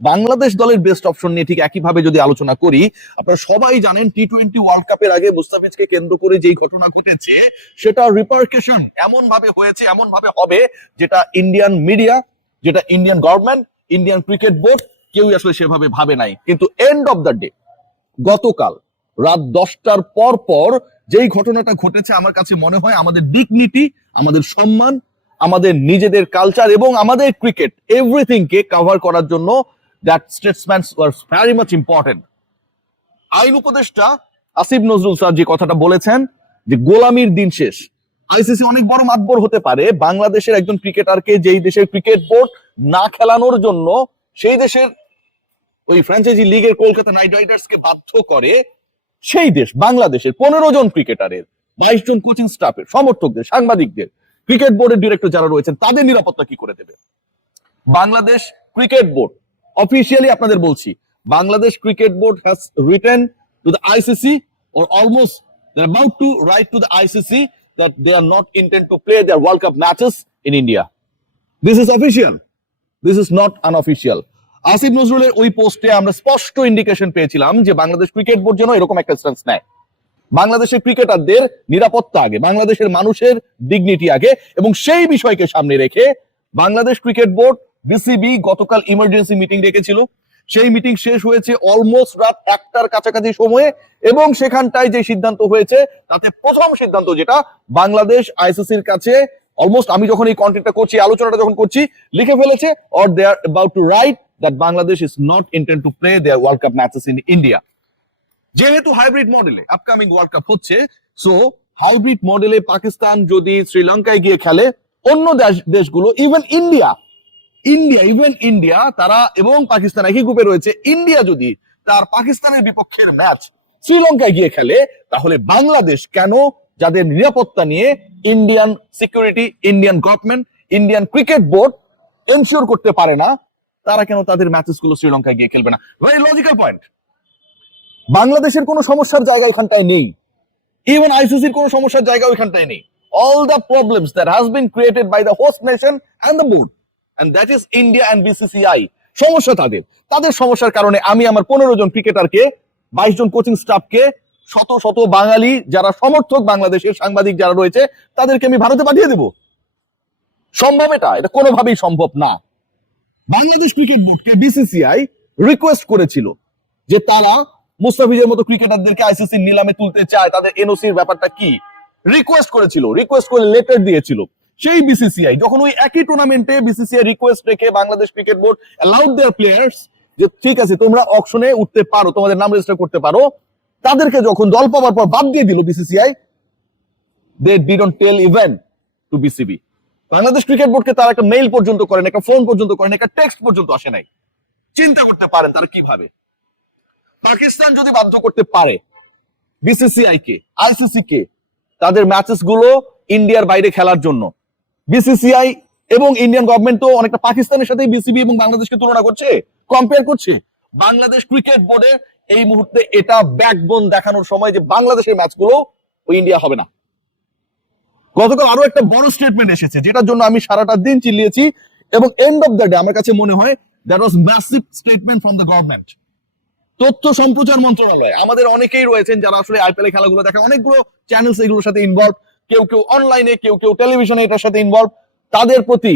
বাংলাদেশ দলের best option নিয়ে ঠিক একইভাবে যদি আলোচনা করি, আপনারা সবাই জানেন টি-20 ওয়ার্ল্ড কাপের আগে মুস্তাফিজকে কেন্দ্র করে যেই ঘটনা ঘটেছে সেটা রিপারকেশন এমন ভাবে হয়েছে, এমন ভাবে হবে যেটা ইন্ডিয়ান মিডিয়া, যেটা Indian government, Indian cricket board কেউই আসলে সেভাবে ভাবে নাই। কিন্তু এন্ড অফ দ্য ডে গতকাল রাত 10টার পর পর যেই ঘটনাটা ঘটেছে, আমার কাছে মনে হয় আমাদের ডিগনিটি, আমাদের সম্মান, আমাদের নিজেদের কালচার এবং আমাদের ক্রিকেট এভরিথিং কে কভার করার জন্য that Statesman was very much important. আইন উপদেষ্টা আসিফ নজরুল স্যার যে কথাটা বলেছেন যে গোলামির দিন শেষ। আইসিসি অনেক বড় মাতবর হতে পারে, বাংলাদেশের একজন ক্রিকেটারকে যেই দেশের ক্রিকেট বোর্ড না খেলানোর জন্য সেই দেশের ওই ফ্র্যাঞ্চাইজি লিগের কলকাতা নাইট রাইডার্স কে বাধ্য করে, সেই দেশ বাংলাদেশের 15 জন ক্রিকেটারের, 22 জন কোচিং স্টাফের, সমর্থকদের, সাংবাদিকদের, ক্রিকেট বোর্ডের ডিরেক্টর যারা রয়েছেন তাদের নিরাপত্তা কি করে দেবে? বাংলাদেশ ক্রিকেট বোর্ড অফিসিয়ালি আপনাদের বলছি, Bangladesh cricket board has written to the ICC or almost they're about to write to the ICC that they are not intent to play their World Cup matches in India. This is official. This is not unofficial. Asif নজরুলের ওই পোস্টে আমরা স্পষ্ট indication পেয়েছিলাম যে Bangladesh cricket board যেন এরকম একটা স্ট্যান্স নেয়। বাংলাদেশের ক্রিকেটারদের নিরাপত্তা আগে, বাংলাদেশের মানুষের ডিগনিটি আগে, এবং সেই বিষয়কে সামনে রেখে বাংলাদেশ ক্রিকেট বোর্ড বিসিবি গতকাল ইমার্জেন্সি মিটিং রেখেছিল। সেই মিটিং শেষ হয়েছে অলমোস্ট রাত 1টার কাছাকাছি সময়ে, এবং সেখানটায় যে সিদ্ধান্ত হয়েছে তাতে প্রথম সিদ্ধান্ত যেটা বাংলাদেশ আইসিসির কাছে অলমোস্ট, আমি যখন এই কন্টেন্টটা করছি, আলোচনাটা যখন করছি, লিখে ফেলেছে or they are about to write that Bangladesh is not intent to play their World Cup matches in India. যেহেতু হাইব্রিড মডেলে আপকামিং ওয়ার্ল্ড কাপ হচ্ছে, সো হাইব্রিড মডেলে পাকিস্তান যদি শ্রীলঙ্কায় গিয়ে খেলে, অন্য দেশগুলো ইভেন ইন্ডিয়া তারা এবং পাকিস্তান একই গ্রুপে রয়েছে, ইন্ডিয়া যদি তার পাকিস্তানের বিপক্ষের ম্যাচ শ্রীলঙ্কায় গিয়ে খেলে, তাহলে বাংলাদেশ কেন, যাদের নিরাপত্তা নিয়ে Indian security, Indian government, Indian cricket board ensure করতে পারে না, তারা কেন তাদের ম্যাচেস গুলো শ্রীলঙ্কায় গিয়ে খেলবে না? Very logical point. বাংলাদেশের কোনো সমস্যার জায়গা এখানটায় নেই, ইভেন আইসিসির কোনো সমস্যার জায়গা ওইখানটায় নেই। All the problems that has been created by the host nation and the board, and that is India and BCCI, সমস্যা তাদের সমস্যার কারণে আমি আমার 15 জন ক্রিকেটারকে, 22 জন কোচিং স্টাফকে, শত শত বাঙালি যারা সমর্থক, বাংলাদেশের সাংবাদিক যারা রয়েছে, তাদেরকে আমি ভারতে পাঠিয়ে দেব? সম্ভব এটা? এটা কোনোভাবেই সম্ভব না। বাংলাদেশ ক্রিকেট বোর্ডকে বিসিসিআই রিকোয়েস্ট করেছিল যে তারা মুস্তাফিজের মতো ক্রিকেটারদেরকে আইসিসির নিলামে তুলতে চায়, তাদের এনওসির ব্যাপারটা কি রিকোয়েস্ট করেছিল, রিকোয়েস্ট করে লেটার দিয়েছিল। সেই বিসিসিআই যখন ওই একই টুর্নামেন্টে বিসিসিআই রিকোয়েস্ট রেখে বাংলাদেশ ক্রিকেট বোর্ড অ্যালাউড দেয়ার প্লেয়ার্স যে ঠিক আছে তোমরা অকশনে উঠতে পারো, তোমাদের নাম রেজিস্টার করতে পারো, তাদেরকে যখন দল পাওয়ার পর বাদ দিয়ে দিল BCCI, they didn't tell even to BCB. Bangladesh cricket বোর্ডকে তারা একটা মেইল পর্যন্ত করেন, একটা ফোন পর্যন্ত করেন, একটা টেক্সট পর্যন্ত আসে নাই। চিন্তা করতে পারেন তারা কিভাবে। পাকিস্তান যদি বাধ্য করতে পারে বিসিসিআই কে, আইসিসি কে তাদের ম্যাচেস গুলো ইন্ডিয়ার বাইরে খেলার জন্য, বিসিসিআই এবং ইন্ডিয়ান গভর্নমেন্ট তো অনেকটা পাকিস্তানের সাথে বিসিবি এবং বাংলাদেশকে তুলনা করছে, কম্পেয়ার করছে। বাংলাদেশ ক্রিকেট বোর্ডের এই মুহূর্তে এটা ব্যাকবোন দেখানোর সময় যে বাংলাদেশের ম্যাচগুলো ওই ইন্ডিয়া হবে না। গতকাল আরো একটা বড় স্টেটমেন্ট এসেছে যেটার জন্য আমি সারাটা দিন চিল্লিয়েছি, এবং এন্ড অফ দ্য ডে আমার কাছে মনে হয় that was massive statement from the government. তথ্য সম্প্রচার মন্ত্রণালয়, আমাদের অনেকেই রয়েছেন যারা আসলে আইপিএল খেলাগুলো দেখে, অনেকগুলো চ্যানেলস এগুলোর সাথে ইনভলভ, কেউ কেউ অনলাইনে, কেউ কেউ টেলিভিশনে এটার সাথে ইনভলভ। তাদের প্রতি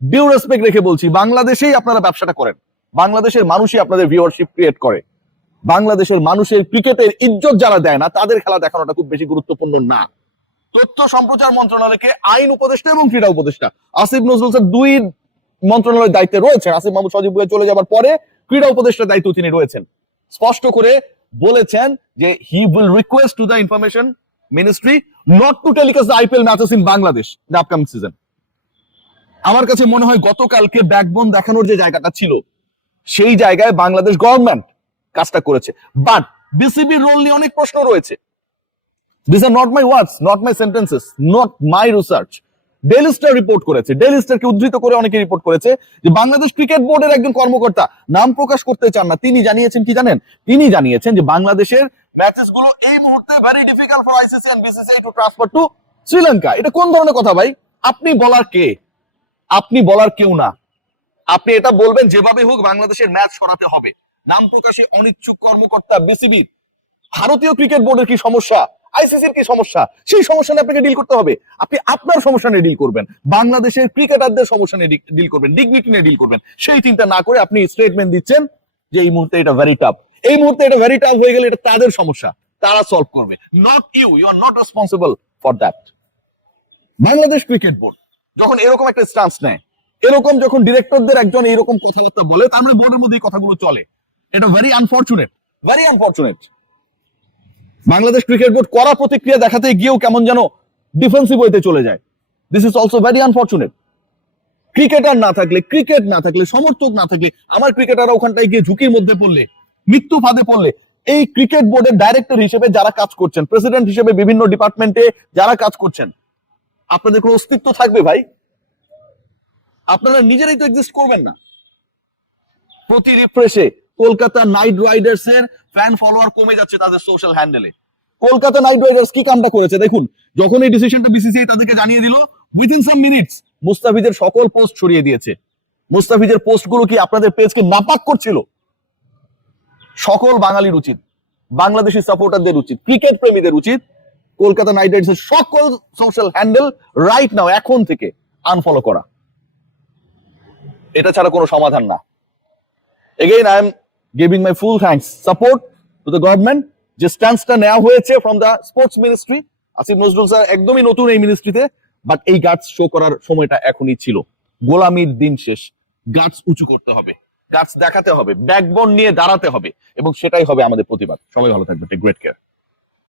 ডিউ রেসপেক্ট রেখে বলছি, বাংলাদেশেই আপনারা ব্যবসাটা করেন, বাংলাদেশের মানুষই আপনাদের ভিউয়ারশিপ ক্রিয়েট করে। বাংলাদেশের মানুষের ক্রিকেটের ইজ্জত যারা দেয় না, তাদের খেলা দেখানোটা খুব বেশি গুরুত্বপূর্ণ না। তথ্য সম্প্রচার মন্ত্রণালয়কে আইন উপদেষ্টা এবং ক্রীড়া উপদেষ্টা আসিফ নজরুল স্যার দুই মন্ত্রণালয়ের দায়িত্বে রয়েছেন। আসিফ মাহমুদ সজীব ভুঁইয়া চলে যাবার পরে ক্রীড়া উপদেষ্টার দায়িত্ব তিনি রয়েছেন। স্পষ্ট করে বলেছেন যে he will request to the information ministry not to telecast the IPL matches in Bangladesh the upcoming season. আমার কাছে মনে হয় গতকালকে ব্যাকবোন দেখানোর যে জায়গাটা ছিল, সেই জায়গায় বাংলাদেশ গভর্নমেন্ট কাজটা করেছে। বাট বিসিবির রোল নিয়ে অনেক প্রশ্ন রয়েছে। These are not my words, not my sentences, not my research. Daily star report করেছে, ডেইলি স্টারকে উদ্ধৃত করে অনেকে রিপোর্ট করেছে যে বাংলাদেশ ক্রিকেট বোর্ডের একজন কর্মকর্তা, নাম প্রকাশ করতে চান না, তিনি জানিয়েছেন কি জানেন? তিনি জানিয়েছেন যে বাংলাদেশের ম্যাচেস গুলো এই মুহূর্তে very difficult for ICC and BCCI to transfer to Sri Lanka. এটা কোন ধরনের কথা ভাই? আপনি বলার কে? আপনি বলার কেউ না। আপনি এটা বলবেন যেভাবে হোক বাংলাদেশের ম্যাচ সরাতে হবে। নাম প্রকাশে অনিচ্ছুক কর্মকর্তা বিসিবি, ভারতীয় ক্রিকেট বোর্ডের কি সমস্যা, আইসিসির কি সমস্যা, সেই সমস্যা নিয়ে আপনাকে ডিল করতে হবে। আপনি আপনার সমস্যা নিয়ে ডিল করবেন, বাংলাদেশের ক্রিকেটারদের সমস্যা নিয়ে ডিল করবেন, ডিগনিটি নিয়ে ডিল করবেন। সেই চিন্তা না করে আপনি স্টেটমেন্ট দিচ্ছেন যে এই মুহূর্তে এটা ভেরি টাফ। এই মুহূর্তে এটা ভেরি টাফ হয়ে গেলে এটা তাদের সমস্যা, তারা সলভ করবে, not you. You are not responsible for that. Bangladesh cricket board যখন এরকম একটা স্টান্স নেয়, এরকম যখন ডিরেক্টরদের একজন এরকম কথাবার্তা বলে, তার মানে বোর্ডের মধ্যে এই কথাগুলো চলে, এটা very unfortunate, very unfortunate. Bangladesh cricket board কড়া প্রতিক্রিয়া দেখাতে গিয়েও কেমন যেন ডিফেন্সিভ হইতে চলে যায়। This is also very unfortunate. Cricketer না থাকলে, ক্রিকেট না থাকলে, সমর্থক না থাকলে, আমার ক্রিকেটাররা ওখানটায় গিয়ে ঝুঁকির মধ্যে পড়লে, মৃত্যু ফাঁদে পড়লে, এই ক্রিকেট বোর্ডের ডাইরেক্টর হিসেবে যারা কাজ করছেন, প্রেসিডেন্ট হিসেবে বিভিন্ন ডিপার্টমেন্টে যারা কাজ করছেন, আপনাদের কোনো অস্তিত্ব থাকবে ভাই? আপনারা নিজেরাই তো এক্সিস্ট করবেন না। প্রতি রিফ্রেশে কলকাতা নাইট রাইডার্স এর ফ্যান ফলোয়ার কমে যাচ্ছে তাদের সোশ্যাল হ্যান্ডেলে। কলকাতা নাইট রাইডার্স কি কামটা করেছে দেখুন, যখন এই ডিসিশনটা বিসিসিআই তাদেরকে জানিয়ে দিল, উইদিন সাম মিনিটস মুস্তাফিজের সকল পোস্ট ছড়িয়ে দিয়েছে। মুস্তাফিজের পোস্টগুলো কি আপনাদের পেজকে নাপাক করছিল? সকল বাঙালির উচিত, বাংলাদেশি সাপোর্টারদের উচিত, ক্রিকেট প্রেমীদের উচিত কলকাতা নাইট রাইডার্স এর সকল সোশ্যাল হ্যান্ডেল রাইট নাও, এখন থেকে আনফলো করা। এটা ছাড়া কোনো সমাধান না। Again, I am giving my full thanks, support to the government যে স্ট্যান্সটা নেওয়া হয়েছে from the sports ministry. Asif Nazrul sir একদমই নতুন এই মিনিস্ট্রিতে, বাট এই গাটস শো করার সময়টা এখনই ছিল। গোলামির দিন শেষ, গাটস উঁচু করতে হবে, গাটস দেখাতে হবে, ব্যাকবোন নিয়ে দাঁড়াতে হবে, এবং সেটাই হবে আমাদের প্রতিবাদ। সবাই ভালো থাকবে, টেক গ্রেট কেয়ার।